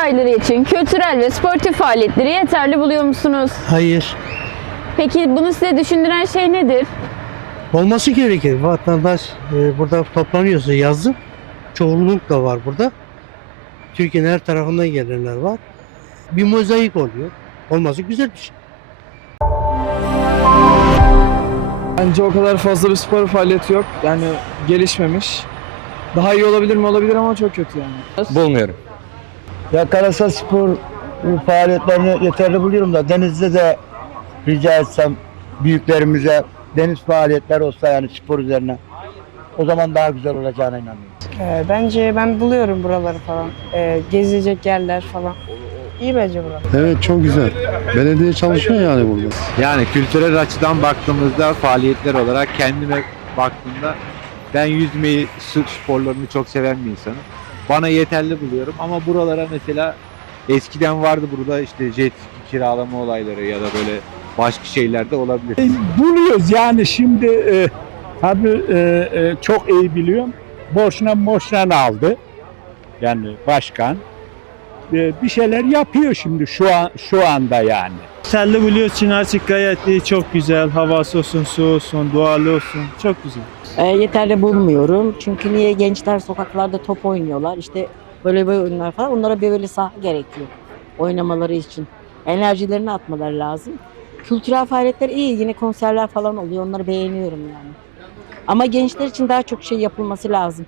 ayları için kültürel ve sportif faaliyetleri yeterli buluyor musunuz? Hayır. Peki bunu size düşündüren şey nedir? Olması gerekir. Vatandaş e, burada toplanıyorsa yazın. Çoğunluk da var burada. Türkiye'nin her tarafından gelenler var. Bir mozaik oluyor. Olması güzel bir şey. Bence o kadar fazla bir spor faaliyeti yok. Yani gelişmemiş. Daha iyi olabilir mi olabilir ama çok kötü yani. Bulmuyorum. Ya karasal spor faaliyetlerini yeterli buluyorum da denizde de rica etsem büyüklerimize deniz faaliyetler olsa yani spor üzerine o zaman daha güzel olacağına inanıyorum. Ee, bence ben buluyorum buraları falan. Ee, gezilecek yerler falan. İyi bence buralar. Evet çok güzel. Belediye çalışıyor yani burada. Yani kültürel açıdan baktığımızda faaliyetler olarak kendime baktığımda ben yüzmeyi, su sporlarını çok seven bir insanım. Bana yeterli buluyorum ama buralara mesela eskiden vardı burada işte jet kiralama olayları ya da böyle başka şeyler de olabilir. buluyoruz yani şimdi e, tabii e, e, çok iyi biliyorum. Boşuna boşuna aldı. Yani başkan. E, bir şeyler yapıyor şimdi şu an şu anda yani. Telli buluyoruz için açık gayet iyi, çok güzel. Havası olsun, su olsun, doğalı olsun. Çok güzel. Ee, yeterli bulmuyorum. Çünkü niye gençler sokaklarda top oynuyorlar. İşte böyle böyle oyunlar falan. Onlara bir böyle saha gerekiyor. Oynamaları için. Enerjilerini atmaları lazım. Kültürel faaliyetler iyi. Yine konserler falan oluyor. Onları beğeniyorum yani. Ama gençler için daha çok şey yapılması lazım.